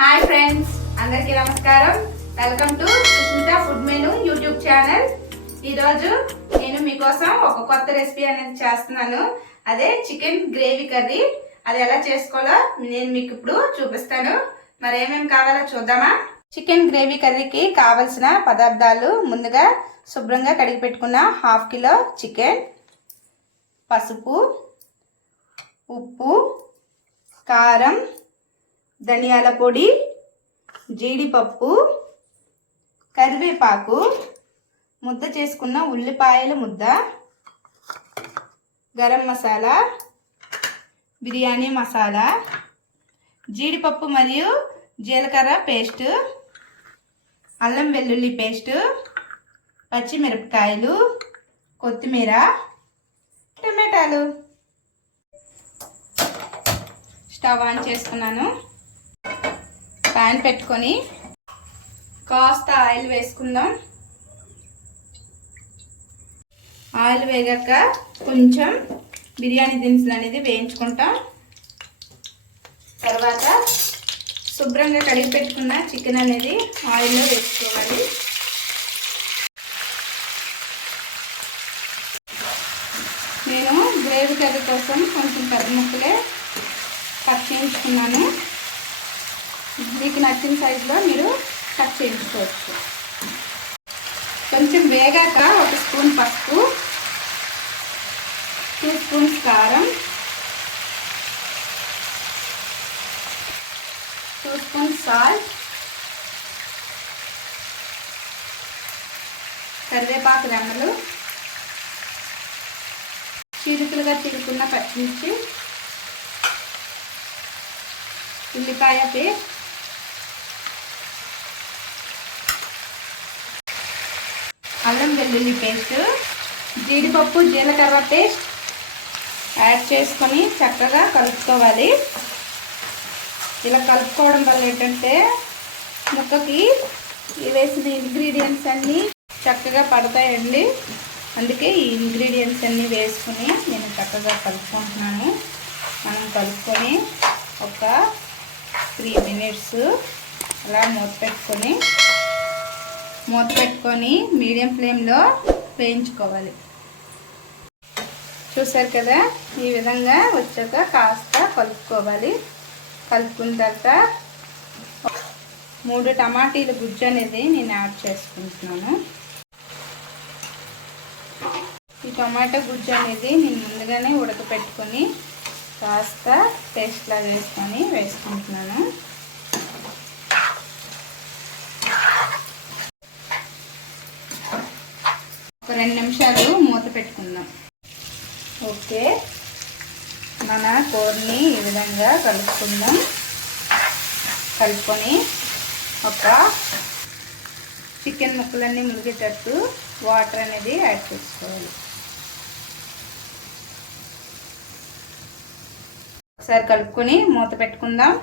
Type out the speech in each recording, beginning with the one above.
Hi friends, అందరికీ నమస్కారం. Welcome to Sushmita food menu YouTube channel. ఈరోజు నేను మీకోసం ఒక కొత్త రెసిపీ అనేది చేస్తున్నాను. అదే చికెన్ గ్రేవీ కర్రీ. అది ఎలా చేసుకోవాలో నేను మీకు ఇప్పుడు చూపిస్తాను. మరి ఏమేమి కావాలో చూద్దామా? చికెన్ గ్రేవీ కర్రీకి కావలసిన పదార్థాలు: ముందుగా శుభ్రంగా కడిగి పెట్టుకున్న 1/2 కిలో చికెన్, పసుపు, ఉప్పు, కారం, ధనియాల పొడి, జీడిపప్పు, కరివేపాకు, ముద్ద చేసుకున్న ఉల్లిపాయల ముద్ద, గరం మసాలా, బిర్యానీ మసాలా, జీడిపప్పు మరియు జీలకర్ర పేస్ట్, అల్లం వెల్లుల్లి పేస్ట్, పచ్చిమిరపకాయలు, కొత్తిమీర, టమాటాలు. స్టవ్ ఆన్ చేసుకున్నాను. ప్యాన్ పెట్టుకొని కాస్త ఆయిల్ వేసుకుందాం. ఆయిల్ వేగాక కొంచెం బిర్యానీ దినుసులు అనేది వేయించుకుంటాం. తర్వాత శుభ్రంగా కడిగి పెట్టుకున్న చికెన్ అనేది ఆయిల్లో వేసుకోవాలి. నేను గ్రేవీ కర్రీ కోసం కొంచెం పెద్ద ముక్కలే కట్ చేయించుకున్నాను. మీకు నచ్చిన సైజులో మీరు కట్ చేయించుకోవచ్చు. కొంచెం వేగాక 1 స్పూన్ పసుపు, 2 స్పూన్స్ కారం, 2 స్పూన్స్ సాల్ట్, కరివేపాకు రెమ్మలు, చీలికలుగా చిలుకున్న పచ్చిమిర్చి, ఉల్లిపాయ పేస్ట్, అల్లం వెల్లుల్లి పేస్ట్, జీడిపప్పు జీలకర్ర పేస్ట్ యాడ్ చేసుకొని చక్కగా కలుపుకోవాలి. ఇలా కలుపుకోవడం వల్ల ఏంటంటే ముక్కకి వేసిన ఇంగ్రీడియంట్స్ అన్నీ చక్కగా పడతాయండి. అందుకే ఈ ఇంగ్రీడియంట్స్ అన్నీ వేసుకుని నేను చక్కగా కలుపుకుంటున్నాను. మనం కలుపుకొని ఒక 3 మినిట్స్ అలా మూత పెట్టుకొని మీడియం ఫ్లేమ్లో వేయించుకోవాలి. చూసారు కదా, ఈ విధంగా వచ్చాక కాస్త కలుపుకోవాలి. కలుపుకున్న తర్వాత 3 టమాటీల గుజ్జు అనేది నేను యాడ్ చేసుకుంటున్నాను. ఈ టమాటా గుజ్జు అనేది నేను ముందుగానే ఉడకపెట్టుకొని కాస్త పేస్ట్లా వేసుకుంటున్నాను. ఒక 2 నిమిషాలు మూత పెట్టుకుందాం. ఓకే, మన కూరని ఈ విధంగా కలుపుకొని ఒక చికెన్ ముక్కలన్నీ మునిగేటట్టు వాటర్ అనేది యాడ్ చేసుకోవాలి. ఒకసారి కలుపుకొని మూత పెట్టుకుందాం.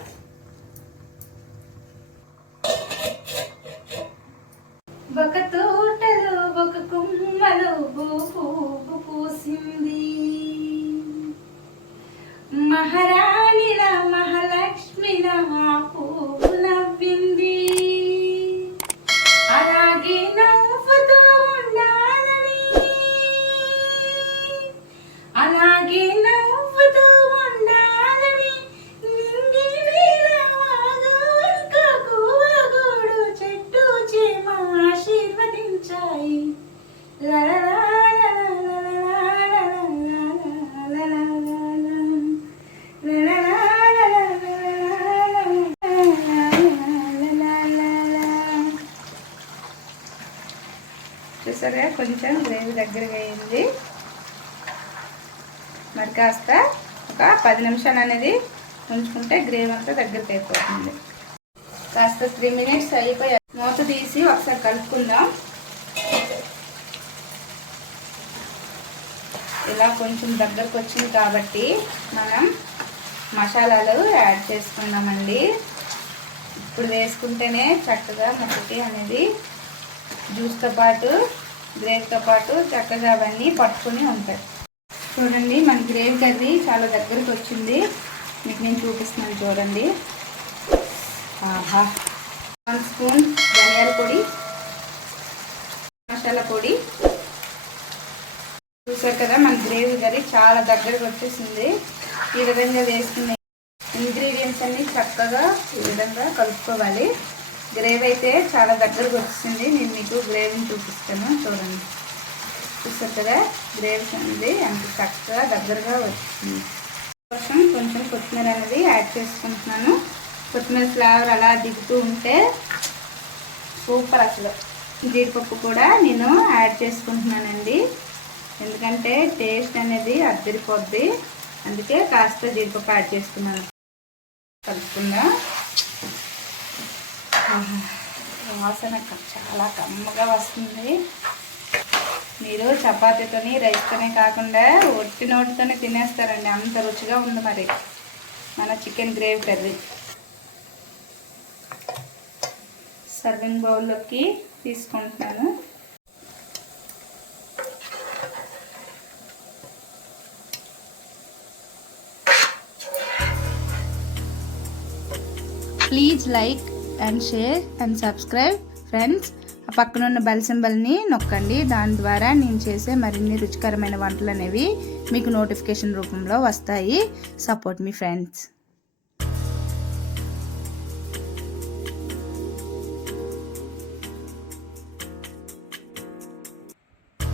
ఒక తోటలో ఒక కుమ్మలో పువ్వు పూసింది, మహారాణిలా మహాలక్ష్మిలా పువ్వు నవ్వింది. అలాగే నవ్వుతూ ఉండాలని, అలాగే నవ్వుతూ ఉండాలని నింగి వీరవాగోడు చెట్టు చేమ ఆశీర్వదించాయి. చూసారా, కొంచెం గ్రేవీ దగ్గరగా అయింది. మరి కాస్త ఒక 10 నిమిషాలు అనేది ఉంచుకుంటే గ్రేవీ అంతా దగ్గరికి అయిపోతుంది. కాస్త 3 మినిట్స్ అయిపోయి మూత తీసి ఒకసారి కలుపుకుందాం. ఇలా కొంచెం దగ్గరకు వచ్చింది కాబట్టి మనం మసాలాలు యాడ్ చేసుకుందామండి. ఇప్పుడు వేసుకుంటేనే చక్కగా ముక్కకి అనేది జ్యూస్తో పాటు గ్రేవీతో పాటు చక్కగా అవన్నీ పట్టుకుని ఉంటాయి. చూడండి, మన గ్రేవీ కర్రీ చాలా దగ్గరకు వచ్చింది. మీకు నేను చూపిస్తున్నాను చూడండి. ఆహా 1 స్పూన్ ధనియాల పొడి, మసాలా పొడి. చూసారు కదా మన గ్రేవీ కర్రీ చాలా దగ్గరకు వచ్చేసింది. ఈ విధంగా వేసుకునే ఇంగ్రీడియంట్స్ అన్ని చక్కగా ఈ విధంగా కలుపుకోవాలి. గ్రేవీ అయితే చాలా దగ్గరకు వచ్చింది. నేను మీకు గ్రేవీని చూపిస్తాను, చూడండి. చూసారు కదా గ్రేవీ అనేది ఎంత చక్కగా దగ్గరగా వచ్చింది. కోసం కొంచెం కొత్తిమీర అనేది యాడ్ చేసుకుంటున్నాను. కొత్తిమీర ఫ్లేవర్ అలా దిగుతూ ఉంటే సూపర్. అసలు జీడిపప్పు కూడా నేను యాడ్ చేసుకుంటున్నానండి, ఎందుకంటే టేస్ట్ అనేది అద్దరిపోద్ది. అందుకే కాస్త జీడిపప్పు యాడ్ చేసుకున్నాను. కలుపుకుందాం. వాసన చాలా కమ్మగా వస్తుంది. మీరు చపాతీతోని రైస్తోనే కాకుండా ఒట్టి నోటితోనే తినేస్తారండి, అంత రుచిగా ఉంది మరి మన చికెన్ గ్రేవీ కర్రీ. సర్వింగ్ బౌల్లోకి తీసుకుంటున్నాను. Please like and share and subscribe friends. ఆ పక్కన ఉన్న బెల్ సింబల్ని నొక్కండి. దాని ద్వారా నేను చేసే మరిన్ని రుచికరమైన వంటలు అనేవి మీకు నోటిఫికేషన్ రూపంలో వస్తాయి. సపోర్ట్ మీ ఫ్రెండ్స్.